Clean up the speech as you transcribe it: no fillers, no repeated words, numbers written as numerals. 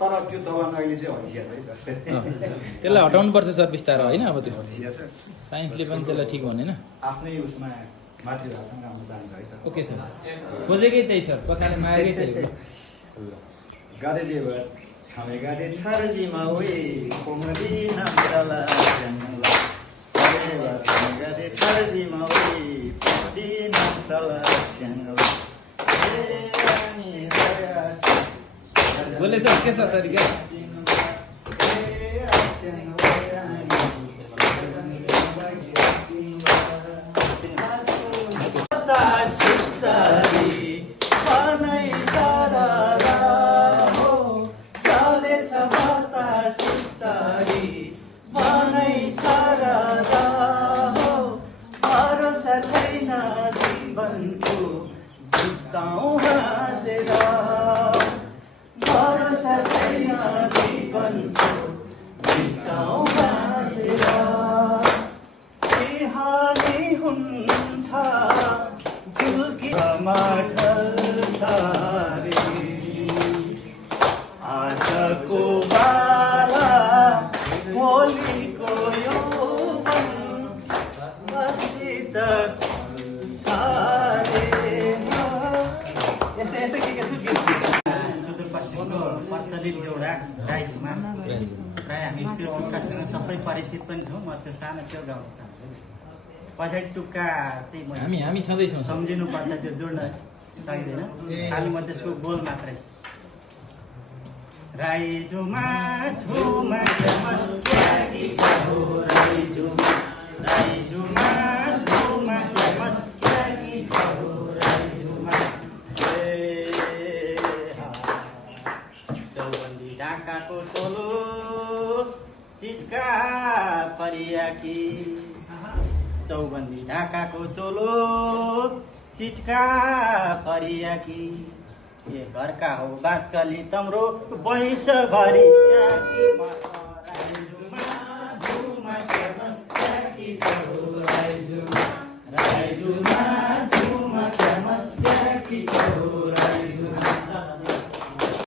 तर त्यो चलन अहिले चाहिँ हटिया छ है सर। त्यसलाई हटाउनु पर्छ सर बिस्तारो होइन अब त्यो हटिया छ। साइन्सले पनि त्यसलाई ठिक भनेन। आफ्नै उसमा मातृभाषामा आउन चाहन्छ है सर। ओके सर खोजेकै त्यही सर कथाले मागेकै त्यही गादे जे भए छामे गादे छरजीमा ओए कोमदी नामला जन्मला गादे छरजीमा ओए कोमदी नामला जन्मला बोले सर के छ तरिका प्रचलित एउटा राईझुमा प्राय हामी त्यो टुक्कासँग सबै परिचित पनि छौँ। म त्यो सानो त्यो गाउन चाहन्छु। पछाडि टुक्का चाहिँ हामी छँदैछौँ सम्झिनुपर्छ, त्यो जोड्न सकिँदैन, खालि म त्यसको बोल मात्रै। राईझुमा झुमा मस्याकी छ हो राईझुमा, राईझुमा झुमा मस्याकी छ हो राईझुमा। चौबन्दी ढाकाको चोलो चिट्का परियाकी, चौबन्दी ढाकाको चोलो चिट्का परियाकी। ए घरका हो बाँचकली तम्रो वैंश भरि राईझुमा।